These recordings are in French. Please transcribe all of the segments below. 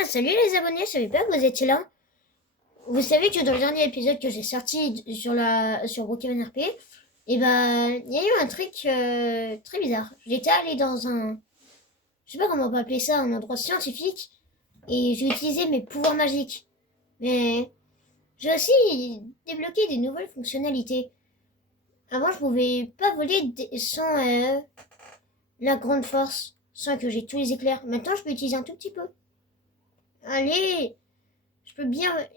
Ah, salut les abonnés, je savais pas que vous étiez là. Vous savez que dans le dernier épisode que j'ai sorti sur Pokémon RP, il y a eu un truc très bizarre. J'étais allé dans je sais pas comment on peut appeler ça, un endroit scientifique, et j'ai utilisé mes pouvoirs magiques. Mais j'ai aussi débloqué des nouvelles fonctionnalités. Avant, je pouvais pas voler sans la grande force, sans que j'ai tous les éclairs. Maintenant, je peux utiliser un tout petit peu. Allez,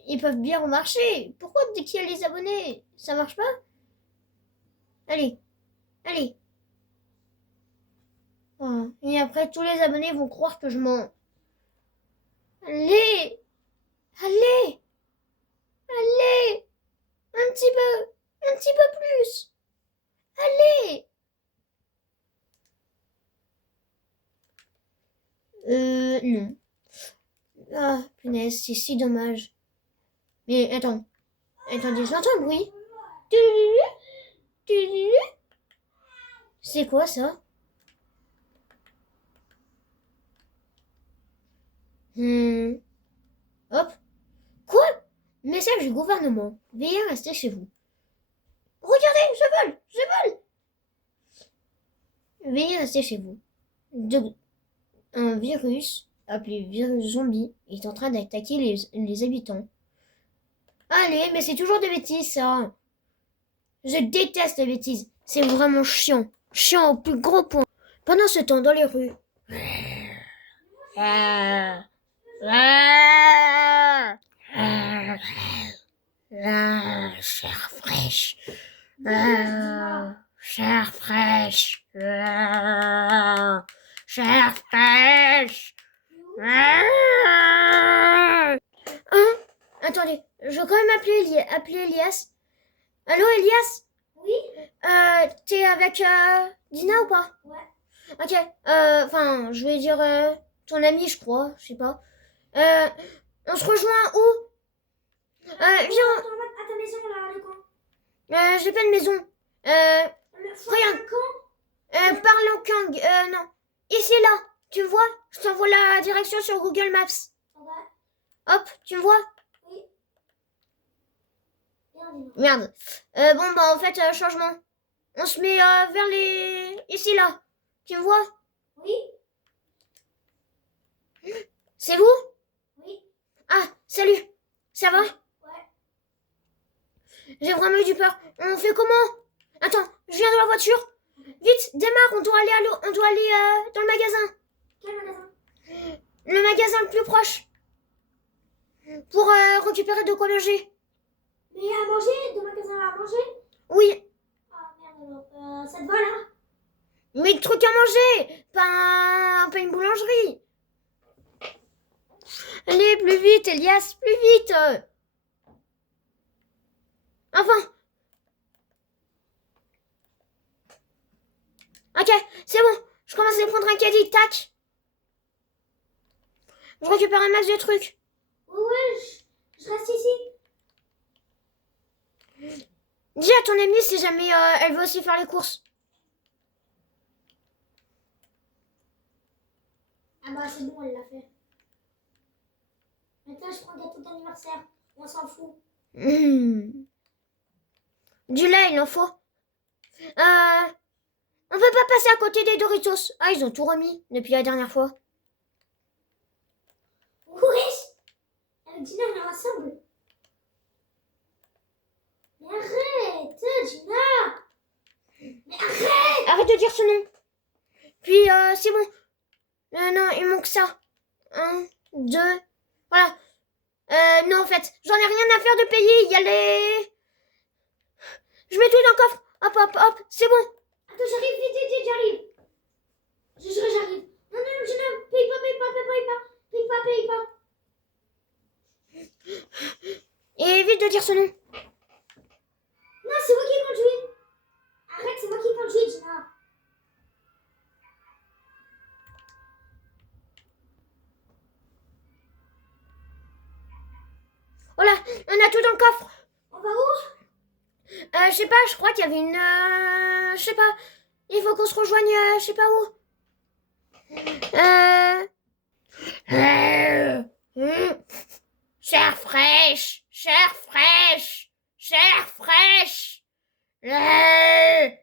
ils peuvent bien remarcher. Pourquoi dès qu'il y a les abonnés, ça marche pas? Allez, allez. Oh, et après, tous les abonnés vont croire que je mens. Allez, allez, allez. Un petit peu plus. Allez. Non. Ah, punaise, c'est si dommage. Mais attendez, j'entends un bruit. C'est quoi ça? Hop. Quoi? Message du gouvernement. Veuillez rester chez vous. Regardez, je vole. Veuillez rester chez vous. Un virus, appelé virus zombie, est en train d'attaquer les habitants. Allez, mais c'est toujours des bêtises, ça. Je déteste les bêtises. C'est vraiment chiant. Chiant au plus gros point. Pendant ce temps, dans les rues. Chair fraîche. Chair fraîche. Chair fraîche. Hein? Attendez, je vais quand même appeler Elias. Allô, Elias? Oui? T'es avec Dina ou pas? Ouais. Ok, enfin, je vais dire ton ami, je crois, je sais pas. On se rejoint où? Viens. À ta maison, là, le camp. J'ai pas de maison. Regarde. Le camp? Parle en Kang. Non. Ici, là. Tu me vois? Je t'envoie la direction sur Google Maps. Ouais. Hop, tu me vois? Oui. Merde. Bon, bah, en fait, changement. On se met vers les... Ici, là. Tu me vois? Oui. C'est vous? Oui. Ah, salut. Ça va? Ouais. J'ai vraiment eu du peur. On fait comment? Attends, je viens de la voiture. Vite, démarre, on doit aller dans le magasin. Quel magasin? Le magasin le plus proche. Pour récupérer de quoi manger. Mais à manger? De magasin à manger? Oui. Ah merde alors. Ça te va là? Mais de trucs à manger. Pas une boulangerie. Allez, plus vite, Elias, plus vite. Enfin. Ok, c'est bon. Je commence à prendre un caddie, tac. Je récupère un max de trucs. Ouais, je reste ici. Dis à ton amie si jamais elle veut aussi faire les courses. Ah bah c'est bon, elle l'a fait. Maintenant je prends le gâteau d'anniversaire. On s'en fout. Du lait, il en faut. On peut pas passer à côté des Doritos. Ah, ils ont tout remis depuis la dernière fois. Wesh! Avec Gina on est ensemble. Mais arrête, Gina! Mais arrête! Arrête de dire ce nom. Puis, c'est bon. Non, il manque ça. 1, 2, voilà. Non, en fait, j'en ai rien à faire de payer. Il y a les... Je mets tout dans le coffre. Hop, hop, hop, c'est bon. Attends, j'arrive, vite, j'arrive. J'arrive. Non, Gina, paye pas. Et évite de dire ce nom. Non, c'est moi qui conduis. Arrête, c'est moi qui conduis, Gina. Voilà, on a tout dans le coffre. On va où? Je sais pas, je crois qu'il y avait une... je sais pas. Il faut qu'on se rejoigne, je sais pas où. Chair fraîche, chair fraîche, chair fraîche. Chair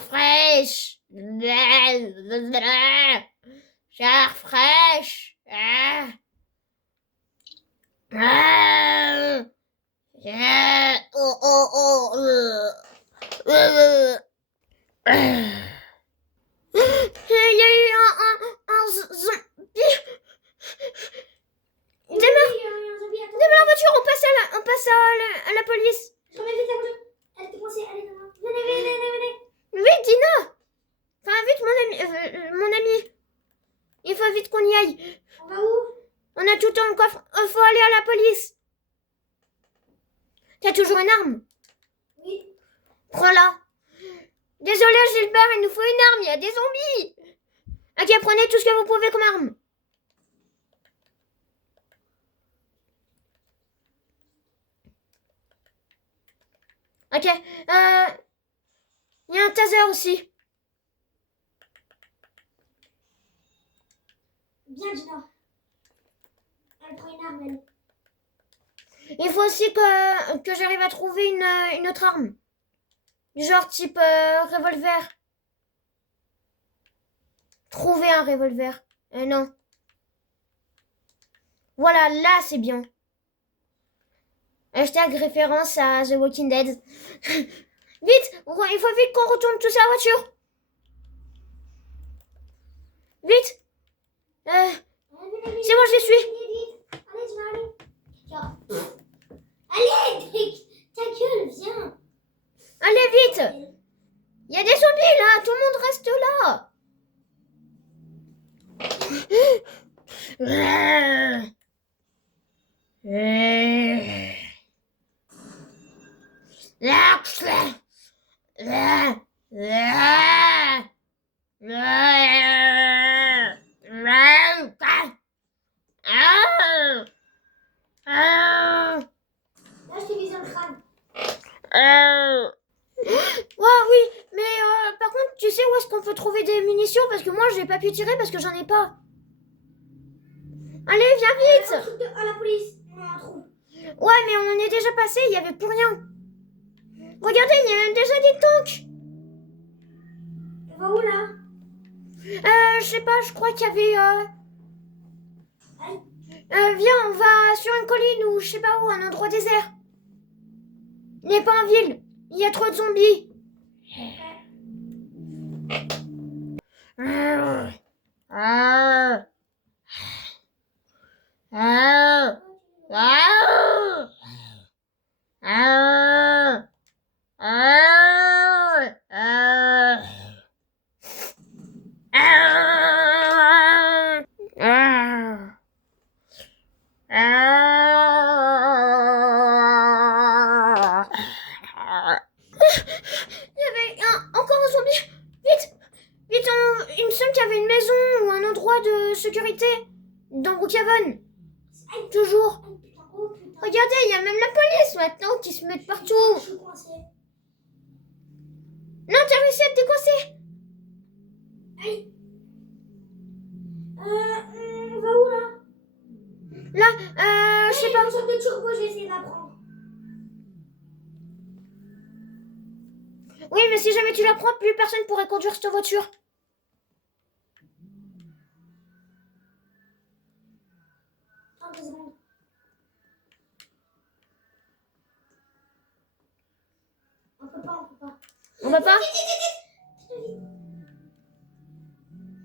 fraîche. Chair fraîche. Il y a eu un zombie. Démarre la voiture, on passe à la police. Je remets vite la voiture. Elle était coincée, allez, demain. Venez. Vite, Dina. Enfin, vite, mon ami. Il faut vite qu'on y aille. On va où? On a tout dans le coffre. Il faut aller à la police. T'as toujours une arme? Oui. Prends-la. Désolé, Gilbert, il nous faut une arme. Il y a des zombies. Ok, prenez tout ce que vous pouvez comme arme. Ok. Il y a un taser aussi. Bien, Gina. Elle prend une arme, elle. Il faut aussi que j'arrive à trouver une autre arme. Du genre type revolver. Trouver un revolver. Non. Voilà, là c'est bien. Hashtag référence à The Walking Dead. Vite, il faut vite qu'on retourne tous à la voiture. Vite. C'est bon, je les suis. Allez, Gina, allez. Allez, ta gueule, viens. Allez, vite. Il y a des zombies là, tout le monde reste là. Là, je t'ai visé dans le crâne. Oui, mais par contre, tu sais où est-ce qu'on peut trouver des munitions? Parce que moi, j'ai pas pu tirer parce que j'en ai pas. Allez, viens vite. Un truc à la police. On en trouve. Ouais, mais on est déjà passé, il y avait plus rien. Regardez, il y a même déjà des tanks. On va où, là? Je sais pas, je crois qu'il y avait... Allez. Viens, on va sur une colline ou je sais pas où, un endroit désert. Il n'est pas en ville. Il y a trop de zombies. Il y avait encore un zombie. Vite, vite, il me semble qu'il y avait une maison ou un endroit de sécurité dans Brookhaven. Toujours. Oh, putain, oh, putain. Regardez, il y a même la police maintenant qui se met partout. Je suis coincée. Non, t'as réussi à te décoincer. Aïe. On va où, là? Là, je sais Une pas. voiture de turbo, je vais essayer de la prendre. Oui, mais si jamais tu la prends, plus personne pourrait conduire cette voiture. Attends 2 secondes. On peut pas. On va pas?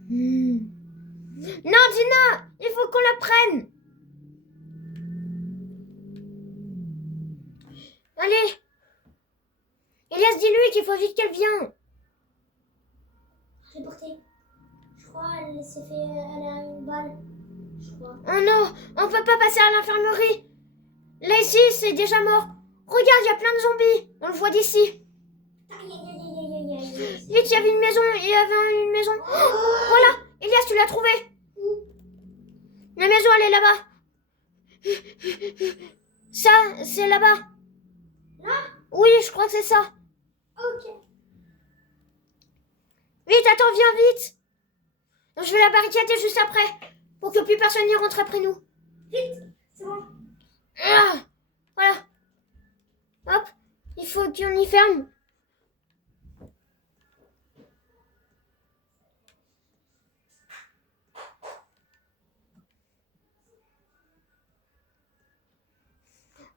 Non, Dina, il faut qu'on la prenne. Allez. Elias, dis-lui qu'il faut vite qu'elle vienne. Reporté. Je crois elle s'est fait. Elle a une balle. Je crois. Oh non, on peut pas passer à l'infirmerie. Là, ici, c'est déjà mort. Regarde, il y a plein de zombies. On le voit d'ici. Aïe. Vite, il y avait une maison. Il y avait une maison. Oh, voilà, Elias, tu l'as trouvée. La maison, elle est là-bas. Ça, c'est là-bas. Là? Oui, je crois que c'est ça. Ok. Vite, attends, viens vite. Je vais la barricader juste après. pour que plus personne n'y rentre après nous. Vite, c'est bon. Ah, voilà. Hop, il faut qu'on y ferme.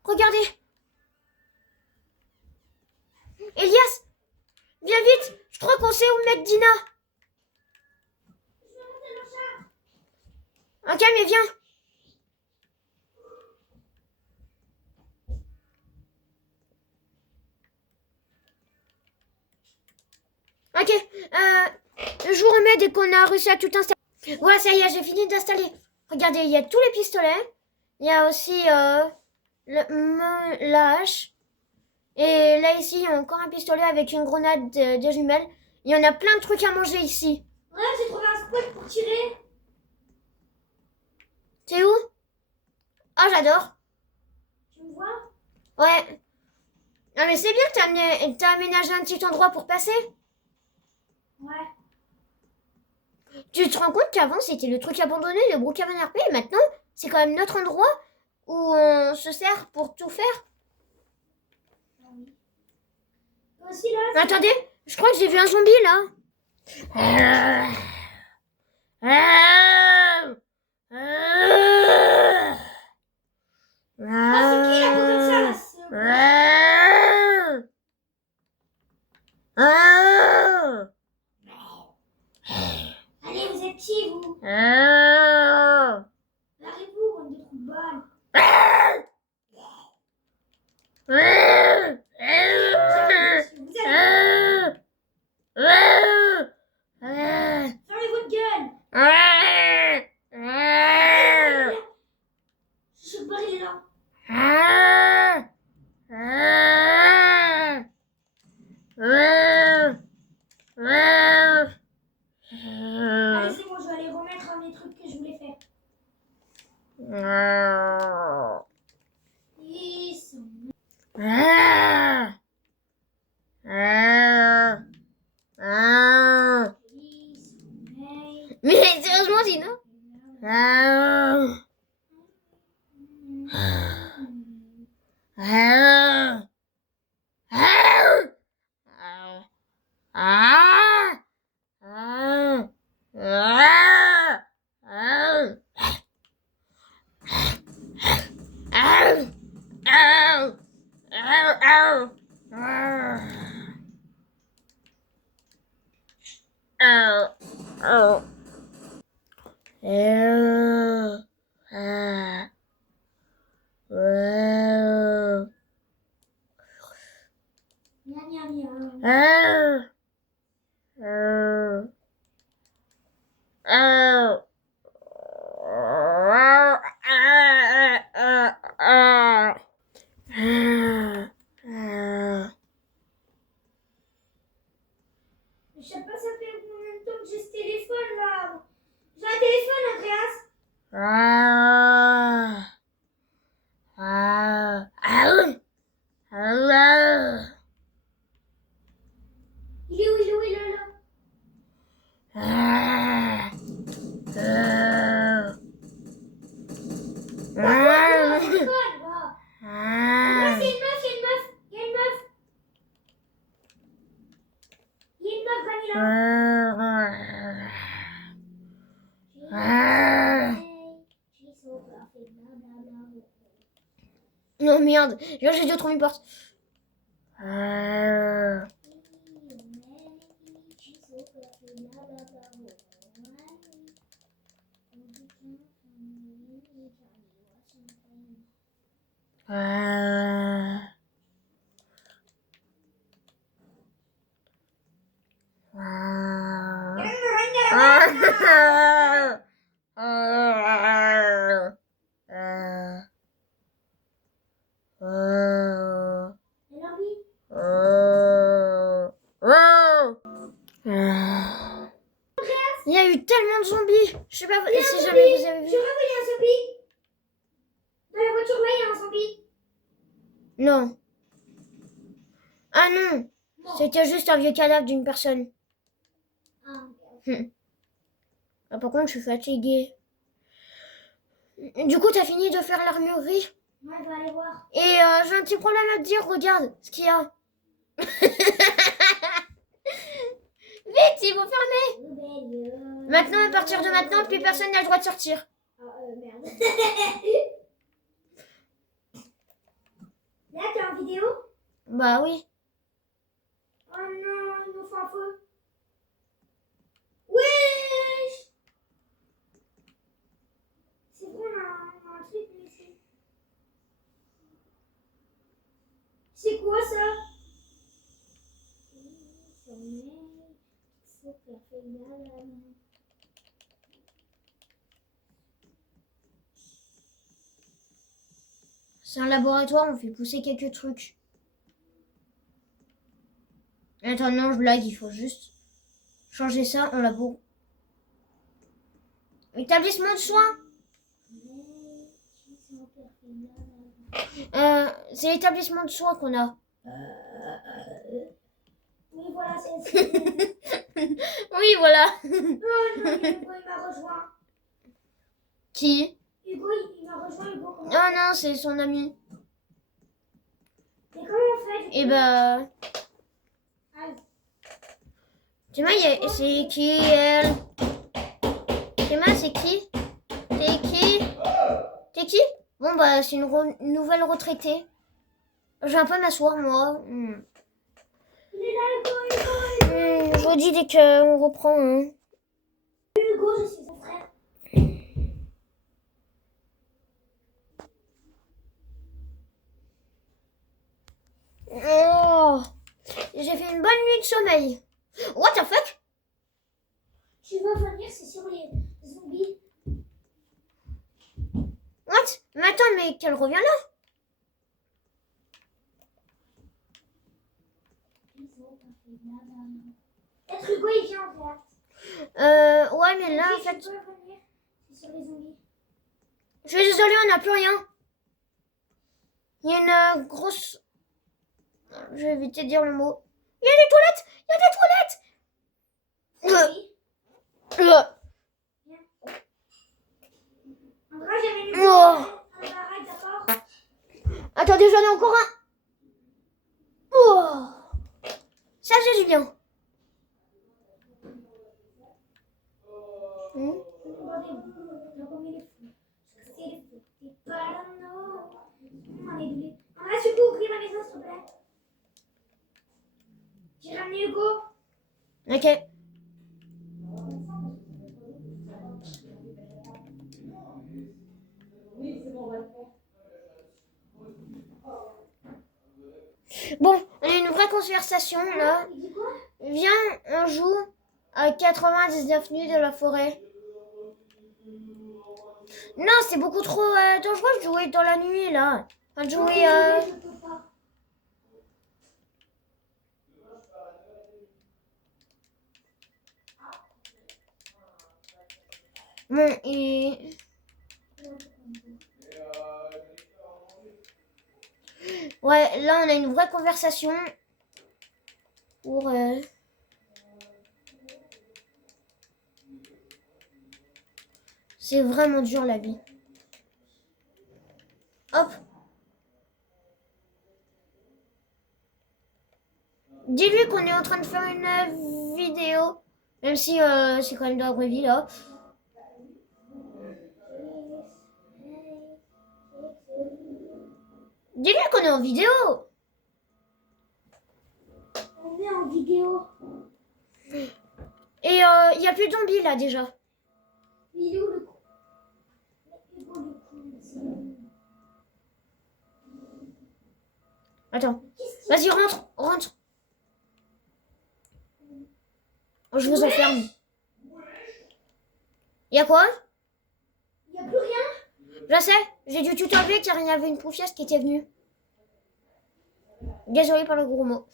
Regardez. Elias, viens vite. Je crois qu'on sait où mettre Dina. Je vais monter dans le char. Ok, mais viens. Ok, je vous remets dès qu'on a réussi à tout installer. Voilà, ça y est, j'ai fini d'installer. Regardez, il y a tous les pistolets. Il y a aussi la hache. Et là, ici, il y a encore un pistolet avec une grenade de jumelles. Il y en a plein de trucs à manger ici. Ouais, j'ai trouvé un spot pour tirer. C'est où? Ah, j'adore. Tu me vois? Ouais. Non, mais c'est bien que t'as aménagé un petit endroit pour passer. Ouais. Tu te rends compte qu'avant, c'était le truc abandonné de Brookhaven RP, et maintenant, c'est quand même notre endroit où on se sert pour tout faire. Ah oui. Toi aussi, là? Mais attendez, je crois que j'ai vu un zombie, là. Ah, c'est qui, la peau comme ça, là? Allez, vous êtes qui, vous? Barrez-vous, bande de trous de balles. Vous allez... Fermez votre gueule. Je suis barré là. Allez, c'est bon, je vais aller remettre un des trucs que je voulais faire. Ils sont... Ils sont... Mais sérieusement, sinon. Gna, gna, gna. Je sais pas, ça fait combien de temps que j'ai ce téléphone là. J'ai un téléphone, Andreas. Il est où, il est où, il est là. Mon téléphone, va. Andreas, il y a une meuf, il y a une meuf. Il y a une meuf. Il y a une meuf, Vanilla. Non, merde. J'ai dû trouver une porte. Alors oui. Il y a eu tellement de zombies. Je sais pas Il y a un si zombie. jamais vous avez vu. Je vois qu'il y a un zombie. Dans la voiture là, il y a un zombie. Non. Ah non. Bon. C'était juste un vieux cadavre d'une personne. Ah, Ah, par contre, je suis fatiguée. Du coup, t'as fini de faire l'armurerie? Ouais, je vais aller voir. Et j'ai un petit problème à te dire, regarde ce qu'il y a. Vite, il faut fermer. Maintenant, à partir de maintenant, plus personne n'a le droit de sortir. Merde. Là, t'es en vidéo? Bah oui. Oh non, il nous faut un feu. Wesh! C'est bon, on a un truc ici. C'est quoi ça? C'est un laboratoire, on fait pousser quelques trucs. Attends, non, je blague, il faut juste changer ça en labo. Établissement de soins. C'est l'établissement de soins qu'on a. Oui, voilà, c'est. Oui, voilà. Oh non, Hugo, il m'a rejoint. Qui? Hugo, il m'a rejoint, Hugo. Comment Oh non, c'est son ami. Mais comment on fait? Et bah... Aïe. Tu vois, c'est qui, elle? Emma, c'est qui? T'es qui? T'es qui? Bon, bah, c'est une nouvelle retraitée. Je vais un peu m'asseoir, moi. Il est là, Hugo. Je vous dis dès qu'on reprend. Hein. Hugo, je suis son frère. Oh, j'ai fait une bonne nuit de sommeil. What the fuck? Tu vas venir, c'est sur les zombies. What? Mais attends, mais qu'elle revient là? Peut-être Hugo, il vient en fait. Ouais, mais là, en fait... Tu peux venir, c'est sur les zombies. Je suis désolée, on n'a plus rien. Il y a une grosse... Je vais éviter de dire le mot. Il y a des toilettes! Il y a des toilettes! Andra, j'avais une Oh. arrête, d'accord? Attendez, j'en ai encore un. Oh. Ça, j'ai du bien. Andra, tu peux ouvrir la maison, s'il te plaît? J'ai ramené Hugo. Ok. Bon, on a une vraie conversation là. Il dit quoi? Viens, on joue à 99 nuits de la forêt. Non, c'est beaucoup trop dangereux de jouer dans la nuit là. Enfin, de jouer. Je peux pas. Bon, et. Ouais, là on a une vraie conversation. Pour. C'est vraiment dur la vie. Hop. Dis-lui qu'on est en train de faire une vidéo. Même si c'est quand même dans la vraie vie là. Dis-lui qu'on est en vidéo. On est en vidéo. Et il n'y a plus de zombies là déjà. Il est où le coup? Hugo, le coup. Attends. Vas-y, rentre, rentre. Je vous enferme. Y'a quoi? Il n'y a plus rien? Je sais, j'ai dû tout enlever car il y avait une poufiasse qui était venue. Désolé pour le gros mot.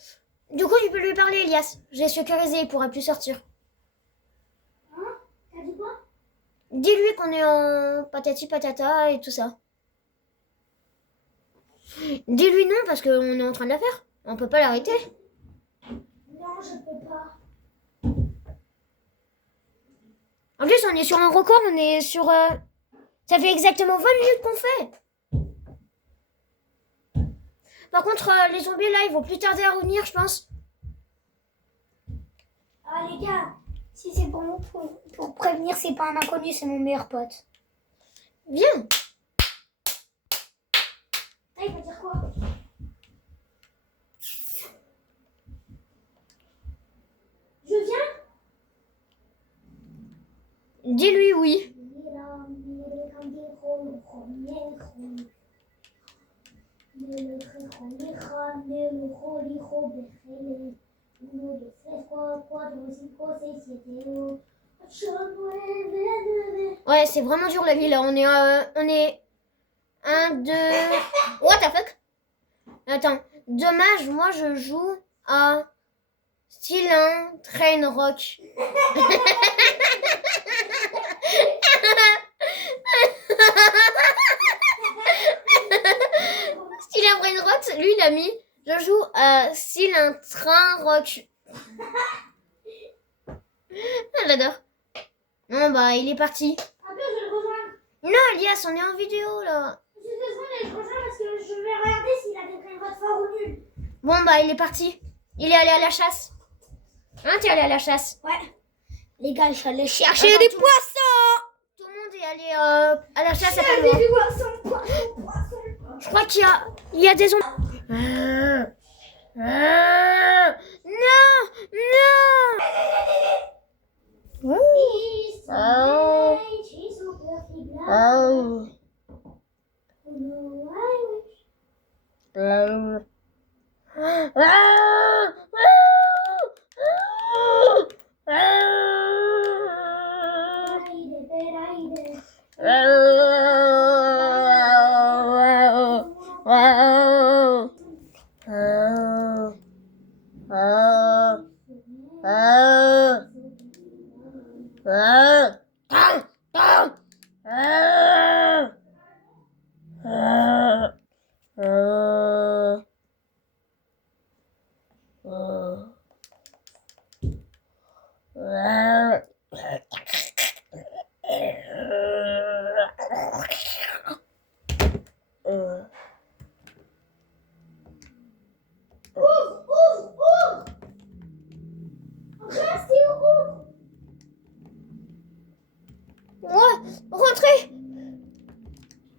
Du coup, tu peux lui parler, Elias. Je l'ai sécurisé, il pourra plus sortir. Hein? T'as dit quoi? Dis-lui qu'on est en patati patata et tout ça. Dis-lui non parce qu'on est en train de la faire. On peut pas l'arrêter. Non, je peux pas. En plus, on est sur un record, on est sur Ça fait exactement 20 minutes qu'on fait. Par contre, les zombies là, ils vont plus tarder à revenir, je pense. Ah les gars, si c'est pour prévenir, c'est pas un inconnu, c'est mon meilleur pote. Viens. Ah, il va dire quoi? Je viens? Dis-lui oui. Ouais, c'est vraiment dur la vie là. On est 1, 2... What the fuck? Attends, dommage, moi je joue à Stylin Train Rock. Stylin Train Rock, lui il a mis je joue à Stylin Train Rock. Ah, j'adore. Non, bah il est parti. Ah bien, je vais le rejoindre. Non, Elias, on est en vidéo là. Je suis désolée, je rejoins parce que je vais regarder s'il a des trains fort ou nul. Bon, bah il est parti. Il est allé à la chasse. Hein, t'es allé à la chasse? Ouais. Les gars, je suis allée chercher Attends, des tout- poissons. Tout le monde est allé à la chasse à part Des moi. poissons. Je crois qu'il y a des zombies. Non, non. Ouvre. Restez ouvre. Ouais, rentrez.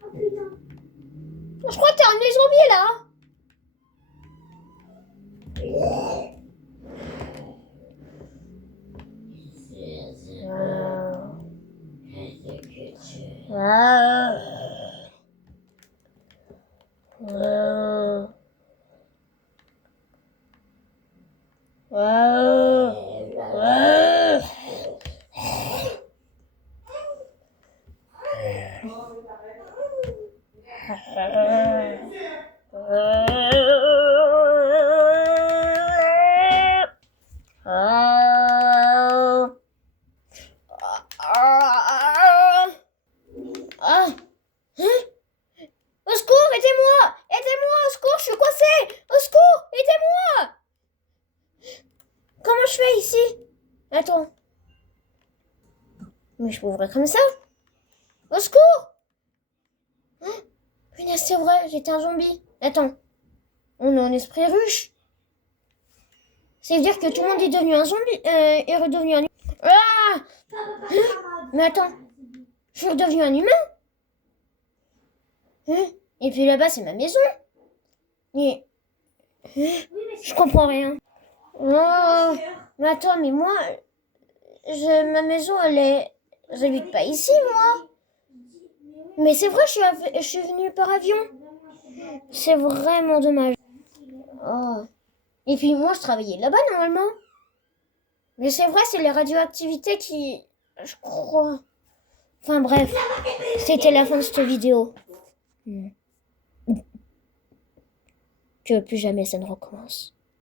Oh putain. Je crois que t'es un des zombies là. Au secours, aidez-moi! Aidez-moi, au secours, je suis coincée! Au secours, aidez-moi! Comment je fais ici? Attends. Mais je peux ouvrir comme ça? Au secours! Punaise, c'est vrai, j'étais un zombie. Attends. On est en esprit ruche. Ça veut dire que tout le monde est devenu un zombie, est redevenu un humain. Ah! Mais attends, je suis redevenu un humain? Et puis là-bas, c'est ma maison. Et... Je comprends rien. Oh, mais attends, mais moi, ma maison, j'habite pas ici, moi. Mais c'est vrai, je suis venue par avion. C'est vraiment dommage. Oh. Et puis moi, je travaillais là-bas, normalement. Mais c'est vrai, c'est les radioactivités qui... Je crois... Enfin bref, c'était la fin de cette vidéo. Que plus jamais ça ne recommence.